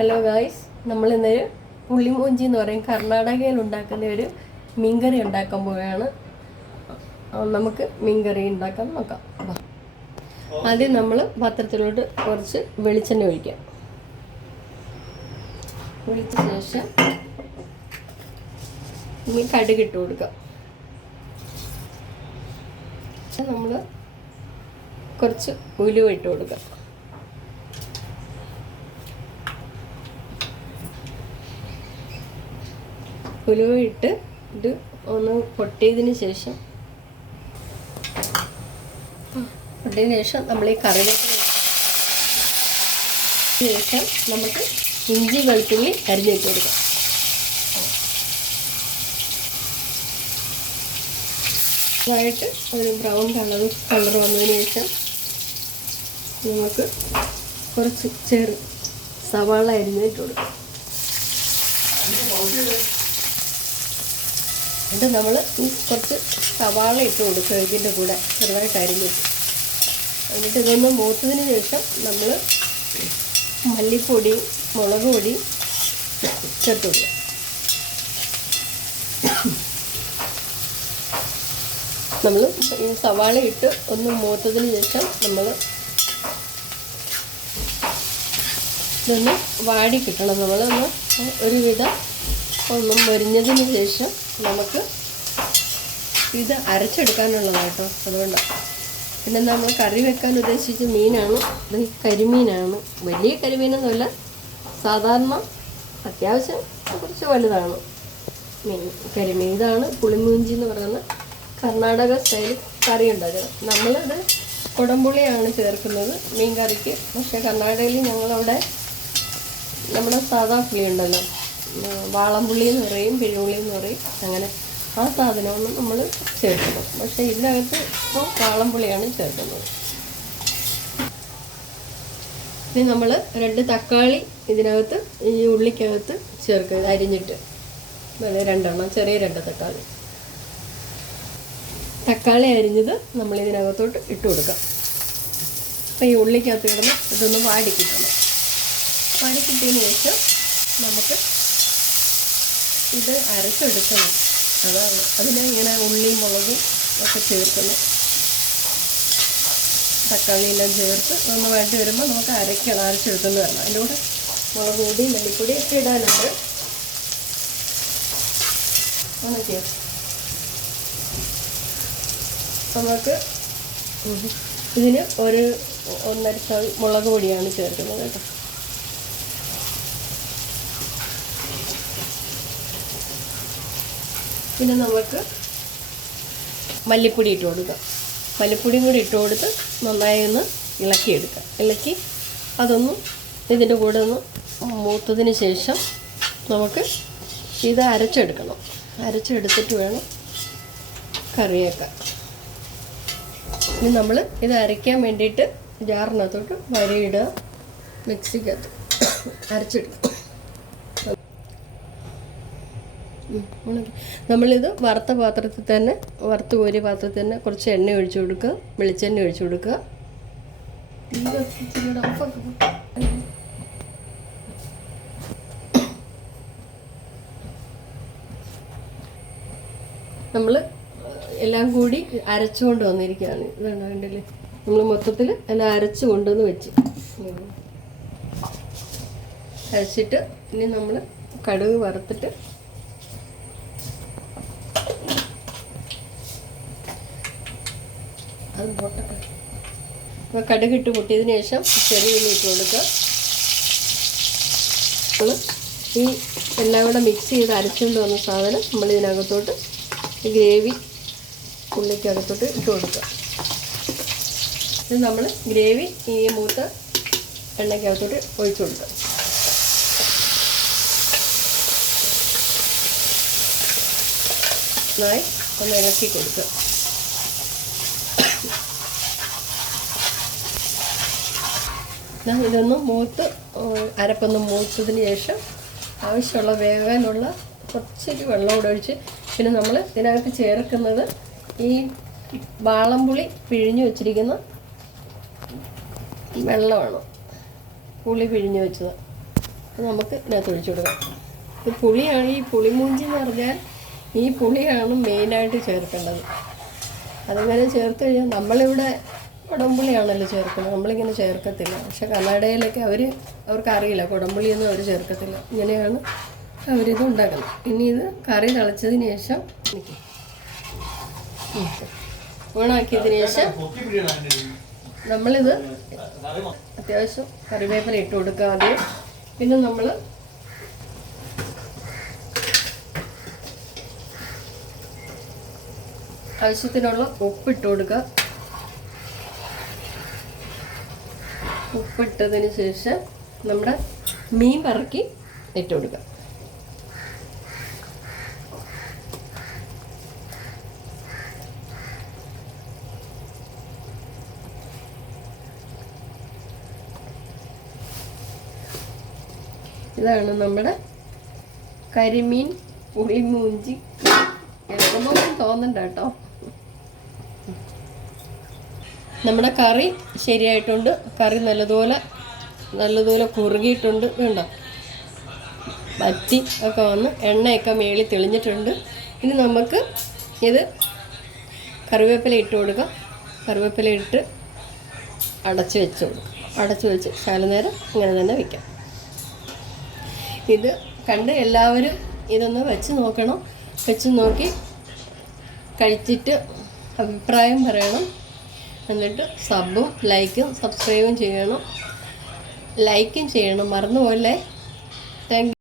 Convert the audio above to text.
Hello guys, നമ്മളിന്നൊരു പുള്ളിമൂഞ്ചി എന്ന് പറയും, കർണാടകയിൽ ഉണ്ടാക്കുന്ന ഒരു മീൻകറി ഉണ്ടാക്കാൻ പോവുകയാണ്. നമുക്ക് മീൻകറി ഉണ്ടാക്കാൻ നോക്കാം. ആദ്യം നമ്മൾ പാത്രത്തിലോട്ട് കുറച്ച് വെളിച്ചെണ്ണ ഒഴിക്കാം. ഒഴിച്ച ശേഷം ഇനി കടുകിട്ട് കൊടുക്കാം. നമ്മൾ കുറച്ച് ഉലുവ ഇട്ട് കൊടുക്കാം. ഉലുവ ഇട്ട് ഇത് ഒന്ന് പൊട്ടിയതിന് ശേഷം നമ്മൾ ഈ കറിവേപ്പില ശേഷം നമുക്ക് ഇഞ്ചി വെളുത്തുള്ളി അരിഞ്ഞിട്ട് കൊടുക്കാം. അതായിട്ട് ഒരു ബ്രൗൺ കളർ വന്നതിന് ശേഷം നമുക്ക് കുറച്ച് സവാള അരിഞ്ഞിട്ട് കൊടുക്കാം. ഇത് നമ്മൾ കുറച്ച് സവാള ഇട്ട് കൊടുക്കുക ഇതിൻ്റെ കൂടെ ചെറുതായിട്ട് അരിഞ്ഞിട്ട്. എന്നിട്ട് ഇതൊന്ന് മൂത്തതിന് ശേഷം നമ്മൾ മല്ലിപ്പൊടി മുളക് പൊടി ചേർത്ത് കൊടുക്കുക. നമ്മൾ ഈ സവാള ഇട്ട് ഒന്ന് മൂത്തതിന് ശേഷം നമ്മൾ ഇതൊന്ന് വാടി കിട്ടണം. നമ്മളൊന്ന് ഒരുവിധം ഒന്ന് മൊരിഞ്ഞതിന് ശേഷം നമുക്ക് ഇത് അരച്ചെടുക്കാനുള്ളതാണ് കേട്ടോ. അതുകൊണ്ടാണ്. പിന്നെ നമ്മൾ കറി വെക്കാൻ ഉദ്ദേശിച്ച മീനാണ്, ഇത് കരിമീനാണ്. വലിയ കരിമീനൊന്നുമല്ല, സാധാരണ അത്യാവശ്യം കുറച്ച് വലുതാണ് മീൻ, കരിമീൻ. ഇതാണ് പുളിമൂഞ്ചി എന്ന് പറയുന്ന കർണാടക സ്റ്റൈൽ കറി ഉണ്ടാക്കുന്നത്. നമ്മളിത് കുടംപുളിയാണ് ചേർക്കുന്നത് മീൻ കറിക്ക്. പക്ഷേ കർണാടകയിൽ ഞങ്ങളവിടെ നമ്മുടെ സാധാ പുളി ഉണ്ടല്ലോ, വാളംപുള്ളി എന്ന് പറയും, പിഴുപുള്ളി എന്ന് പറയും, അങ്ങനെ ആ സാധനമൊന്നും നമ്മൾ ചേർക്കണം. പക്ഷേ ഇതിനകത്ത് ഇപ്പോൾ വാളംപുള്ളിയാണ് ചേർക്കുന്നത്. ഇനി നമ്മൾ 2 തക്കാളി ഇതിനകത്ത് ഈ ഉള്ളിക്കകത്ത് ചേർക്കുക, അരിഞ്ഞിട്ട്. 2 ചെറിയ 2 തക്കാളി അരിഞ്ഞത് നമ്മൾ ഇതിനകത്തോട്ട് ഇട്ട് കൊടുക്കാം. അപ്പോൾ ഈ ഉള്ളിക്കകത്ത് കിടന്ന് ഇതൊന്ന് വാടിക്കിട്ടണം. വാടിക്കിട്ടിയതിന് ശേഷം നമുക്ക് ഇത് അരച്ചെടുക്കണം. അതാണ് അതിന് ഇങ്ങനെ ഉള്ളിയും മുളകും ഒക്കെ ചേർക്കണം. തക്കാളിയെല്ലാം ചേർത്ത് ഒന്ന് വഴറ്റി വരുമ്പോൾ നമുക്ക് അരച്ചെടുക്കുന്നത് വരണം. അതിൻ്റെ കൂടെ മുളക് പൊടി മല്ലിപ്പൊടി ഒക്കെ ഇടാനുണ്ട്. അങ്ങനെയൊക്കെയോ നമുക്ക് ഇതിന് ഒരു 1.5 മുളക് പൊടിയാണ് ചേർക്കുന്നത് കേട്ടോ. പിന്നെ നമുക്ക് മല്ലിപ്പൊടി ഇട്ട് കൊടുക്കാം. മല്ലിപ്പൊടിയും കൂടി ഇട്ട് കൊടുത്ത് നന്നായി ഒന്ന് ഇളക്കിയെടുക്കാം. ഇളക്കി അതൊന്നും ഇതിൻ്റെ കൂടെ ഒന്ന് മൂത്തതിന് ശേഷം നമുക്ക് ഇത് അരച്ചെടുക്കണം. അരച്ചെടുത്തിട്ട് വേണം കറിയാക്കാൻ. ഇനി നമ്മൾ ഇത് അരയ്ക്കാൻ വേണ്ടിയിട്ട് ജാറിനകത്തോട്ട് വരയിടുക, മിക്സിക്കകത്ത് അരച്ചെടുക്കുക. നമ്മളിത് വറുത്ത പാത്രത്തിൽ തന്നെ, വറുത്ത് കോരിയ പാത്രത്തിൽ തന്നെ കുറച്ച് എണ്ണ ഒഴിച്ചു കൊടുക്കുക, വെളിച്ചെണ്ണ ഒഴിച്ചു കൊടുക്കുക. നമ്മൾ എല്ലാം കൂടി അരച്ചുകൊണ്ട് വന്നിരിക്കുകയാണ്. ഇതാണ് വേണ്ടല്ലേ, നമ്മൾ മൊത്തത്തിൽ എല്ലാം അരച്ചു കൊണ്ടുവന്ന് വെച്ച് അരച്ചിട്ട് ഇനി നമ്മൾ കടുക് വറുത്തിട്ട് അത് പൊട്ടട്ടെ. അപ്പോൾ കടുകിട്ട് പൊട്ടിയതിന് ശേഷം ചെറിയ ഉള്ളി ഇട്ട് കൊടുക്കുക. നമ്മൾ ഈ എല്ലാം കൂടെ മിക്സ് ചെയ്ത് അരച്ചുകൊണ്ട് വന്ന സാധനം നമ്മൾ ഇതിനകത്തോട്ട് ഗ്രേവി ഉള്ളിക്കകത്തോട്ട് ഇട്ട് കൊടുക്കുക. ഇത് നമ്മൾ ഗ്രേവി ഈ മൂത്ത എണ്ണയ്ക്കകത്തോട്ട് ഒഴിച്ചു കൊടുക്കുക. നന്നായി ഒന്ന് ഇളക്കി കൊടുക്കുക. ഇതൊന്ന് അരപ്പൊന്ന് മൂത്തതിന് ശേഷം ആവശ്യമുള്ള വേകാനുള്ള കുറച്ചൊരു വെള്ളം കൂടെ ഒഴിച്ച്, പിന്നെ നമ്മൾ ഇതിനകത്ത് ചേർക്കുന്നത് ഈ വാളംപുളി പിഴിഞ്ഞു വച്ചിരിക്കുന്ന വെള്ളമാണ്. പുളി പിഴിഞ്ഞ് വെച്ചത്. നമുക്ക് ഇതിനകത്ത് ഒഴിച്ചു കൊടുക്കാം. ഈ പുളിയാണ്, ഈ പുളിമൂഞ്ചി എന്ന് പറഞ്ഞാൽ ഈ പുളിയാണ് മെയിനായിട്ട് ചേർക്കേണ്ടത്. അതങ്ങനെ ചേർത്ത് കഴിഞ്ഞാൽ നമ്മളിവിടെ കുടംപുളിയാണല്ലോ ചേർക്കുന്നത്, നമ്മളിങ്ങനെ ചേർക്കത്തില്ല. പക്ഷെ കർണാടകയിലൊക്കെ അവർക്ക് അറിയില്ല, കുടംപുളിയൊന്നും അവർ ചേർക്കത്തില്ല. ഇങ്ങനെയാണ് അവരിത് ഉണ്ടാക്കുന്നത്. ഇനി ഇത് കറി തിളച്ചതിന് ശേഷം ഓണാക്കിയതിന് ശേഷം നമ്മളിത് അത്യാവശ്യം കറിവേപ്പില ഇട്ട് കൊടുക്കുക ആദ്യം. പിന്നെ നമ്മൾ ആവശ്യത്തിനുള്ള ഉപ്പിട്ട് കൊടുക്കുക. ഉപ്പിട്ടതിന് ശേഷം നമ്മുടെ മീൻ പറക്കി ഇട്ട് കൊടുക്കുക. ഇതാണ് നമ്മുടെ കരിമീൻ പുളിമൂഞ്ചി. കേൾക്കുമ്പോൾ തോന്നണ്ട കേട്ടോ. നമ്മുടെ കറി ശരിയായിട്ടുണ്ട്. കറി നല്ലതുപോലെ കുറുകിയിട്ടുണ്ട്. വേണ്ട വറ്റി ഒക്കെ വന്ന് എണ്ണയൊക്കെ മേളിൽ തെളിഞ്ഞിട്ടുണ്ട്. ഇനി നമുക്ക് ഇത് കറിവേപ്പില ഇട്ട് കൊടുക്കാം. കറിവേപ്പില ഇട്ട് അടച്ച് വെച്ച് കൊടുക്കാം. അടച്ച് വെച്ച് ശകലനേരം ഇങ്ങനെ തന്നെ വയ്ക്കാം. ഇത് കണ്ട് എല്ലാവരും ഇതൊന്ന് വെച്ച് നോക്കണം. വെച്ച് നോക്കി കഴിച്ചിട്ട് അഭിപ്രായം പറയണം. എന്നിട്ട് സബും ലൈക്കും സബ്സ്ക്രൈബും ചെയ്യണം. ലൈക്കും ചെയ്യണം, മറന്നുപോലെ. Thank you.